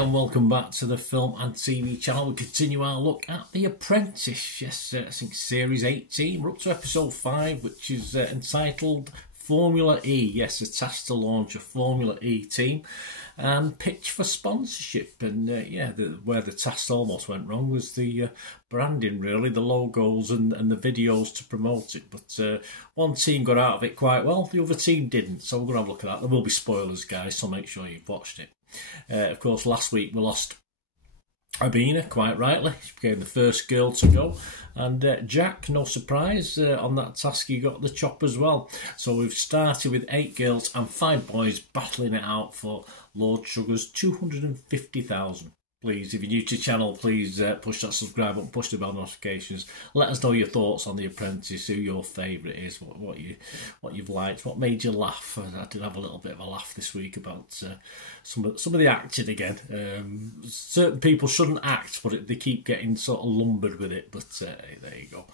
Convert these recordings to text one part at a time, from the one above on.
and welcome back to the film and TV channel. We continue our look at The Apprentice. Yes, I think series 18. We're up to episode 5, which is entitled Formula E. Yes, a task to launch a Formula E team and pitch for sponsorship. And where the task almost went wrong was the branding, really, the logos and the videos to promote it. But one team got out of it quite well, the other team didn't. So we're going to have a look at that. There will be spoilers, guys, so make sure you've watched it. Of course, last week we lost Abina, quite rightly. She became the first girl to go. And Jack, no surprise, on that task he got the chop as well. So we've started with 8 girls and 5 boys battling it out for Lord Sugar's 250,000. Please, if you're new to the channel, please push that subscribe button, push the bell notifications. Let us know your thoughts on The Apprentice, who your favourite is, what you've liked, what made you laugh. I did have a little bit of a laugh this week about some of the acting again. Certain people shouldn't act, but they keep getting sort of lumbered with it. But there you go.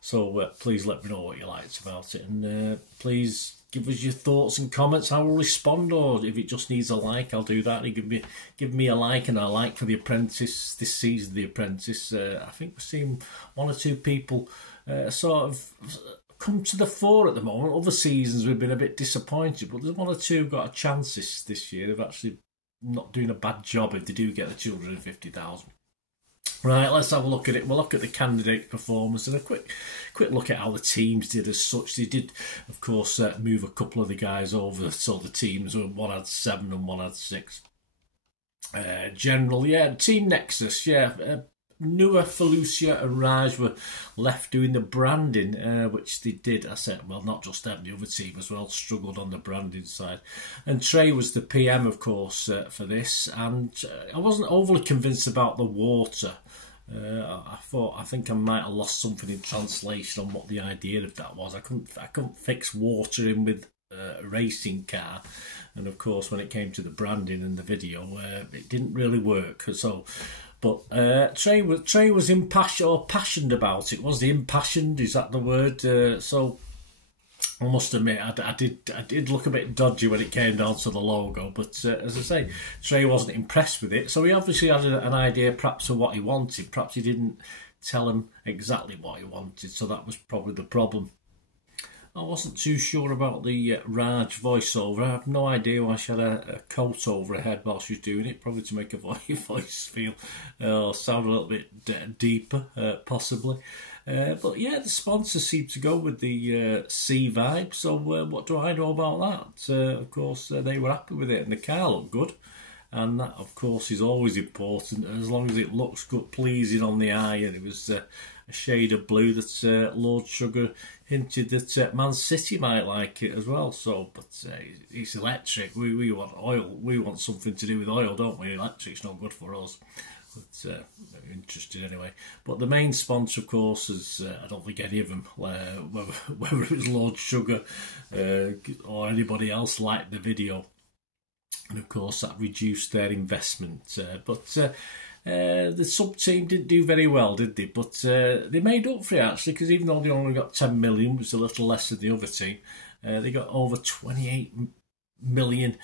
So please let me know what you liked about it, and please give us your thoughts and comments. I will respond, or if it just needs a like, I'll do that. You give me a like and a like for The Apprentice this season. The Apprentice. I think we're seeing 1 or 2 people sort of come to the fore at the moment. Other seasons we've been a bit disappointed, but there's 1 or 2 got a chance this year of actually not doing a bad job if they do get the 250,000. Right, let's have a look at it. We'll look at the candidate performance and a quick look at how the teams did as such. They did, of course, move a couple of the guys over, so the teams were 1 had 7 and 1 had 6. General, Team Nexus, Nua, Felucia and Raj were left doing the branding, which they did. I said, well, not just them, the other team as well struggled on the branding side. And Trey was the PM, of course, for this. And I wasn't overly convinced about the water. I think I might have lost something in translation on what the idea of that was. I couldn't fix water in with a racing car, and of course when it came to the branding and the video, it didn't really work. So. But Trey was passionate about it. Was he impassioned? Is that the word? So I must admit, I did look a bit dodgy when it came down to the logo. But as I say, Trey wasn't impressed with it. So he obviously had an idea, perhaps, of what he wanted. Perhaps he didn't tell him exactly what he wanted. So that was probably the problem. I wasn't too sure about the Raj voiceover. I have no idea why she had a coat over her head while she was doing it. Probably to make her voice feel sound a little bit deeper, possibly. But yeah, the sponsors seem to go with the C vibe. So what do I know about that? Of course, they were happy with it, and the car looked good. And that, of course, is always important, as long as it looks good, pleasing on the eye. And it was a shade of blue that Lord Sugar hinted that Man City might like it as well. So, but it's electric. We want oil. We want something to do with oil, don't we? Electric's not good for us. But interested anyway. But the main sponsor, of course, is I don't think any of them, whether it was Lord Sugar or anybody else, liked the video. And of course that reduced their investment. But the sub-team didn't do very well, did they? But they made up for it, actually, because even though they only got 10 million, which was a little less than the other team, they got over 28 million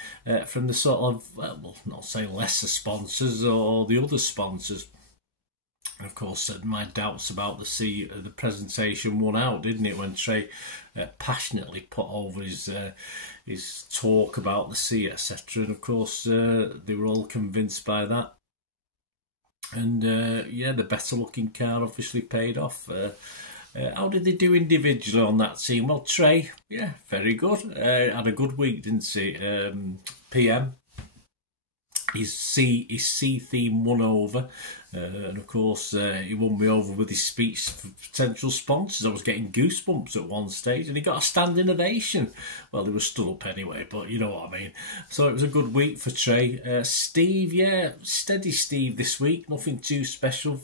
from the sort of, well, not saying lesser sponsors or the other sponsors. And of course, my doubts about the presentation won out, didn't it? When Trey passionately put over his talk about the sea, etc. And of course, they were all convinced by that. And the better looking car obviously paid off. How did they do individually on that team? Well, Trey, very good. Had a good week, didn't he? PM. His C theme won over, and of course he won me over with his speech for potential sponsors. I was getting goosebumps at one stage, and he got a standing ovation. Well, they were stood up anyway, but you know what I mean. So it was a good week for Trey. Steve, steady Steve this week. Nothing too special.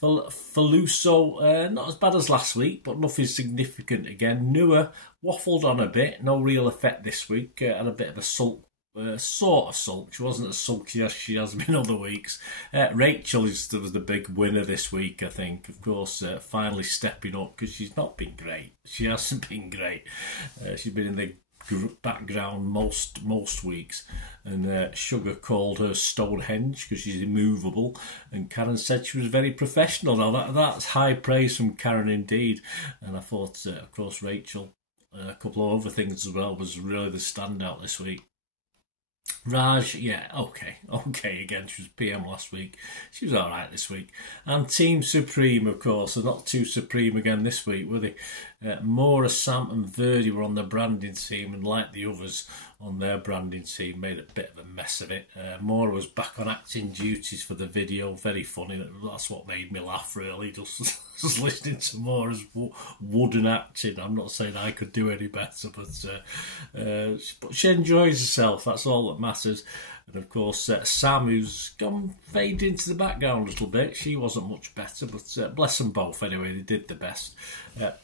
Feluso, not as bad as last week, but nothing significant again. Nua waffled on a bit. No real effect this week. Had a bit of a sulk. Sort of sulk. She wasn't as sulky as she has been other weeks. Rachel was the big winner this week, I think. Of course, finally stepping up, because she's not been great. She hasn't been great. She's been in the background most weeks, and Sugar called her Stonehenge because she's immovable, and Karen said she was very professional. Now that's high praise from Karen indeed, and I thought, of course, Rachel, a couple of other things as well, was really the standout this week. Raj, yeah, okay, again, she was PM last week. She was alright this week. And Team Supreme, of course, are not too supreme again this week, were they? Maura, Sam and Verdi were on the branding team, and like the others on their branding team, made a bit of a mess of it. Maura was back on acting duties for the video, very funny. That's what made me laugh, really, just listening to Maura's wooden acting. I'm not saying I could do any better, but she enjoys herself, that's all that matters. And of course, Sam, who's gone faded into the background a little bit, she wasn't much better, but bless them both anyway, they did the best.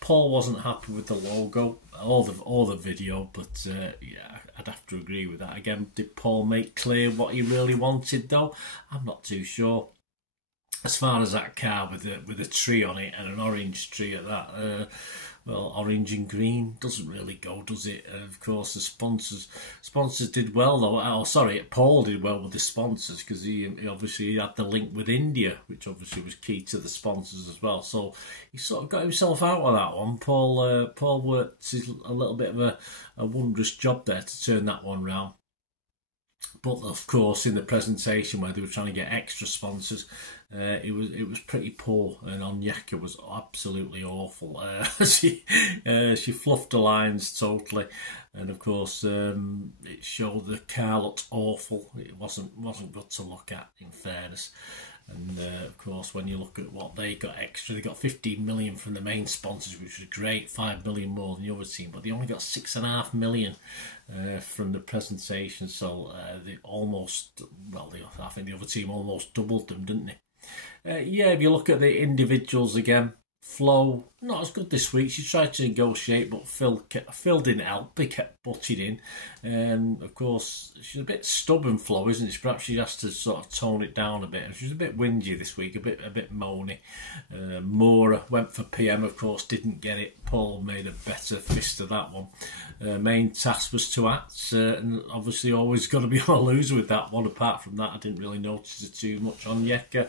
Paul wasn't happy with the logo or the video, but yeah, I'd have to agree with that. Again, did Paul make clear what he really wanted though? I'm not too sure. As far as that car with a tree on it and an orange tree at that, well, orange and green doesn't really go, does it? Of course, the sponsors did well though. Oh, sorry, Paul did well with the sponsors because he obviously had the link with India, which obviously was key to the sponsors as well. So he sort of got himself out of that one. Paul worked a little bit of a wondrous job there to turn that one round. But of course, in the presentation where they were trying to get extra sponsors, it was pretty poor, and Onyeka was absolutely awful. She fluffed the lines totally, and of course, it showed the car looked awful. It wasn't good to look at, in fairness. And of course, when you look at what they got extra, they got 15 million from the main sponsors, which was great, 5 million more than the other team, but they only got 6.5 million from the presentation. So they almost, well, I think the other team almost doubled them, didn't they? Yeah, if you look at the individuals again, Flo, not as good this week. She tried to negotiate, but Phil didn't help. He kept butting in. Of course, she's a bit stubborn, Flo, isn't she? Perhaps she has to sort of tone it down a bit. She's a bit whingy this week, a bit moany. Maura went for PM, of course, didn't get it. Paul made a better fist of that one. Main task was to act, and obviously always got to be on a loser with that one. Apart from that, I didn't really notice it too much. Onyeka,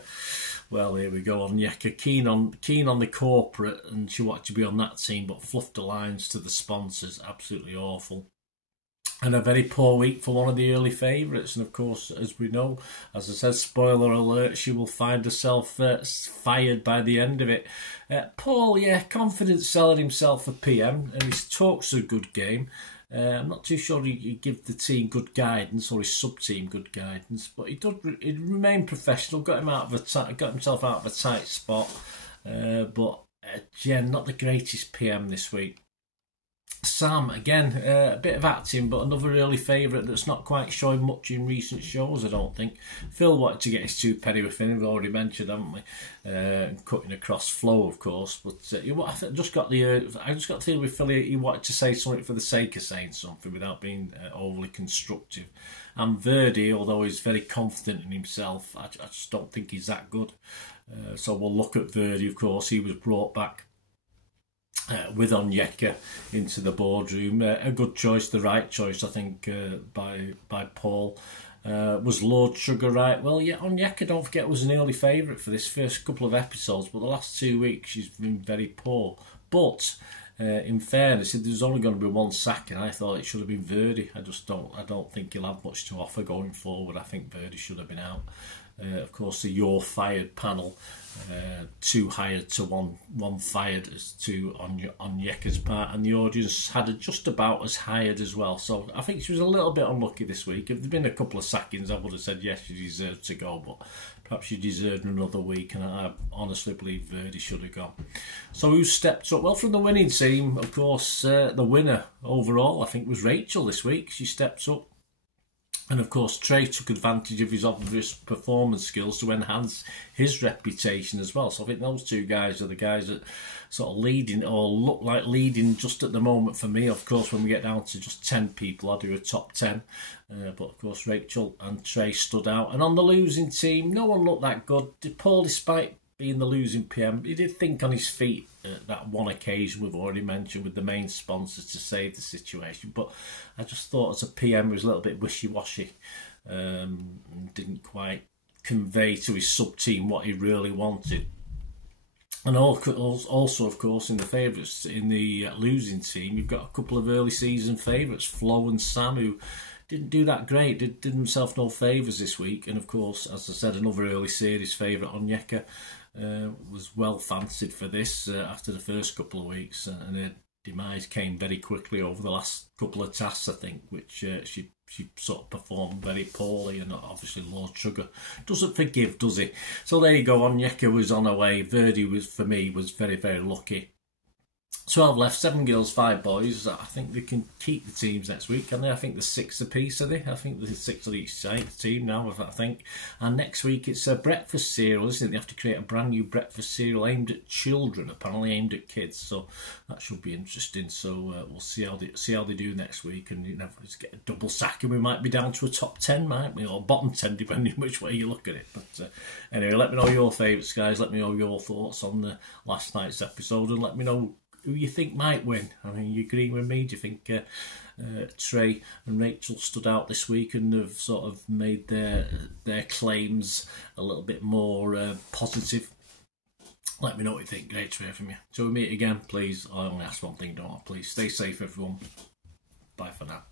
well, here we go. Onyeka, keen on the corporate, and she wanted to be on that team, but fluffed the lines to the sponsors. Absolutely awful. And a very poor week for one of the early favourites. And of course, as we know, as I said, spoiler alert, she will find herself fired by the end of it. Paul, yeah, confident selling himself for PM, and his talk's a good game. I'm not too sure he give the team good guidance or his sub-team good guidance, but he remained professional, got himself out of a tight spot. But Jen, not the greatest PM this week. Sam, again, a bit of acting, but another early favourite that's not quite showing much in recent shows, I don't think. Phil wanted to get his two pennyworth in, we've already mentioned, haven't we? Cutting across Flo, of course, but I just got the feeling with Phil, he wanted to say something for the sake of saying something without being overly constructive. And Verdi, although he's very confident in himself, I just don't think he's that good. So we'll look at Verdi, of course. He was brought back with Onyeka into the boardroom. A good choice, the right choice, I think, by Paul. Was Lord Sugar right? Well, yeah, Onyeka, don't forget, was an early favourite for this first couple of episodes, but the last 2 weeks she's been very poor. But in fairness, if there's only going to be one sacking, I thought it should have been Verdi. I don't think he'll have much to offer going forward. I think Verdi should have been out. Of course, the You're Fired panel, 2 hired to one fired as to Onyeka's part, and the audience had her just about as hired as well. So I think she was a little bit unlucky this week. If there'd been a couple of sackings, I would have said yes, she deserved to go, but perhaps she deserved another week, and I honestly believe Verdi should have gone. So who stepped up? Well, from the winning team, of course, the winner overall, I think, was Rachel this week. She stepped up. And of course, Trey took advantage of his obvious performance skills to enhance his reputation as well. So I think those two guys are the guys that sort of leading, or look like leading just at the moment for me. Of course, when we get down to just 10 people, I'll do a top 10. But of course, Rachel and Trey stood out. And on the losing team, no one looked that good. Paul, despite being the losing PM, he did think on his feet at that one occasion we've already mentioned with the main sponsors to save the situation. But I just thought as a PM he was a little bit wishy-washy, and didn't quite convey to his sub-team what he really wanted. And also, of course, in the favourites, in the losing team, you've got a couple of early season favourites, Flo and Sam, who didn't do that great, did himself no favours this week. And of course, as I said, another early series favourite, Onyeka, was well fancied for this after the first couple of weeks, and her demise came very quickly over the last couple of tasks, I think, which she sort of performed very poorly, and obviously Lord Sugar doesn't forgive, does he? So there you go, Onyeka was on her way. Verdi was, for me, was very, very lucky. 12 left, 7 girls, 5 boys. I think they can keep the teams next week, can they? I think there's 6 apiece, are they? I think there's 6 on each side team now, I think. And next week it's a breakfast cereal, isn't it? They have to create a brand new breakfast cereal aimed at children, apparently aimed at kids. So that should be interesting. So we'll see how they do next week, and you know, let's get a double sack, and we might be down to a top 10, might we, or bottom 10, depending which way you look at it. But anyway, let me know your favourites, guys. Let me know your thoughts on the last night's episode, and let me know who you think might win. I mean, you agree with me? Do you think Trey and Rachel stood out this week and have sort of made their claims a little bit more positive? Let me know what you think. Great to hear from you. Till we meet again, please, I only ask one thing, don't I? Please stay safe, everyone. Bye for now.